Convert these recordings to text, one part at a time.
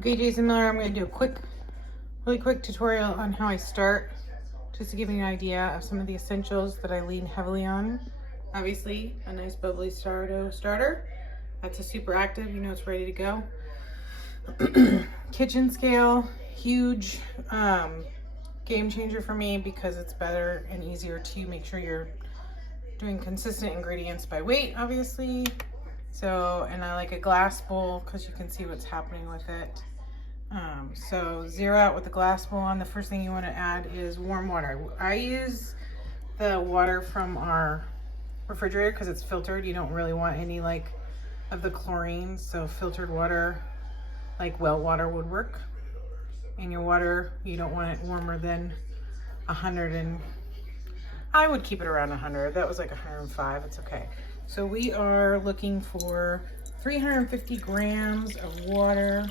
Okay, Jason Miller, I'm going to do a really quick tutorial on how I start, just to give you an idea of some of the essentials that I lean heavily on. Obviously, a nice bubbly sourdough starter. That's a super active, you know it's ready to go. Kitchen scale, huge game changer for me because it's better and easier to make sure you're doing consistent ingredients by weight, obviously. So, and I like a glass bowl because you can see what's happening with it. So zero out with the glass bowl on. The first thing you want to add is warm water. I use the water from our refrigerator because it's filtered. You don't really want any like of the chlorine, so filtered water like well water would work. And your water, you don't want it warmer than 100, and I would keep it around 100. That was like 105. It's okay. So we are looking for 350 grams of water.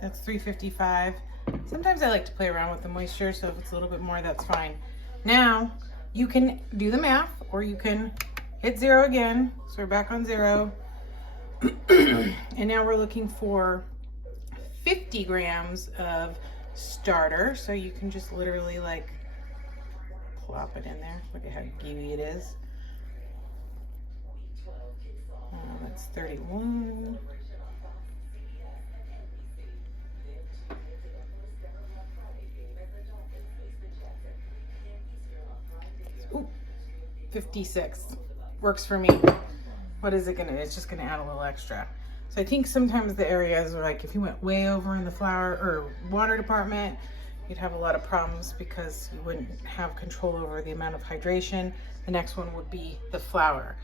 That's 355. Sometimes I like to play around with the moisture, so if it's a little bit more, that's fine. Now, you can do the math, or you can hit zero again. So we're back on zero. And now we're looking for 50 grams of starter. So you can just literally like plop it in there. Look at how gooey it is. That's 31. Ooh, 56. Works for me. What is it gonna do? It's just gonna add a little extra. So I think sometimes the areas are like if you went way over in the flour or water department, you'd have a lot of problems because you wouldn't have control over the amount of hydration. The next one would be the flour.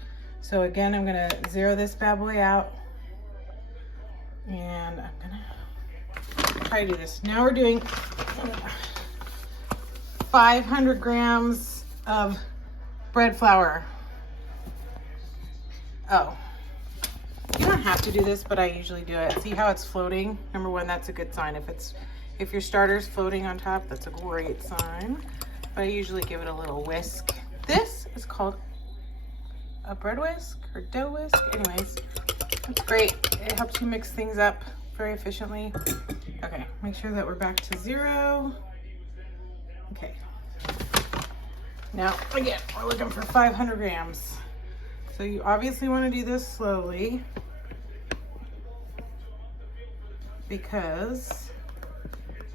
So again, I'm gonna zero this bad boy out, and I'm gonna try to do this. Now we're doing 500 grams of bread flour. Oh, you don't have to do this, but I usually do it. See how it's floating? Number one, that's a good sign. If your starter's floating on top, that's a great sign. But I usually give it a little whisk. This is called a bread whisk or dough whisk. Anyways, it's great. It helps you mix things up very efficiently. Okay, make sure that we're back to zero. Okay. Now, again, we're looking for 500 grams. So you obviously want to do this slowly because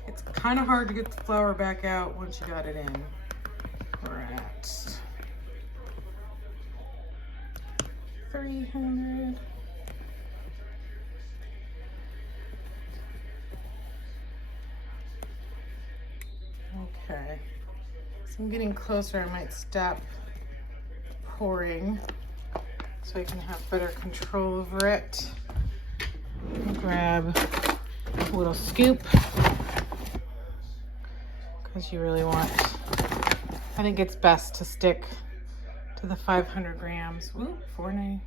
it's kind of hard to get the flour back out once you got it in. We're at 300. Okay. So I'm getting closer. I might stop pouring so I can have better control over it. Grab a little scoop because you really want, I think it's best to stick to the 500 grams. Ooh, 490.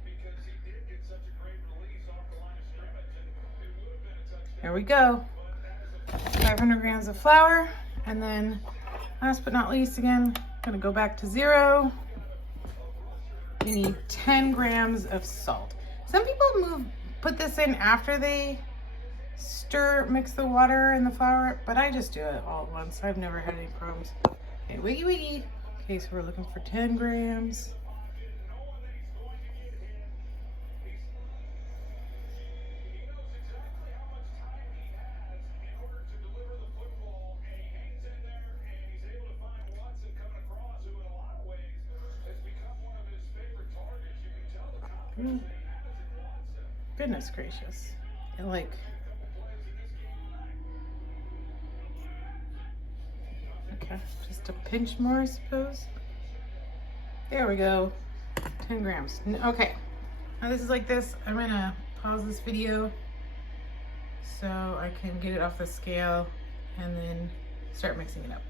There we go. 500 grams of flour. And then last but not least, again, I'm gonna go back to zero. You need 10 grams of salt. Some people put this in after they mix the water and the flour, but I just do it all at once. I've never had any problems. Okay, wiggy wiggy. Okay, so we're looking for 10 grams. Goodness gracious. And like, okay, just a pinch more, I suppose. There we go. 10 grams. Okay, now this is like this. I'm gonna pause this video so I can get it off the scale and then start mixing it up.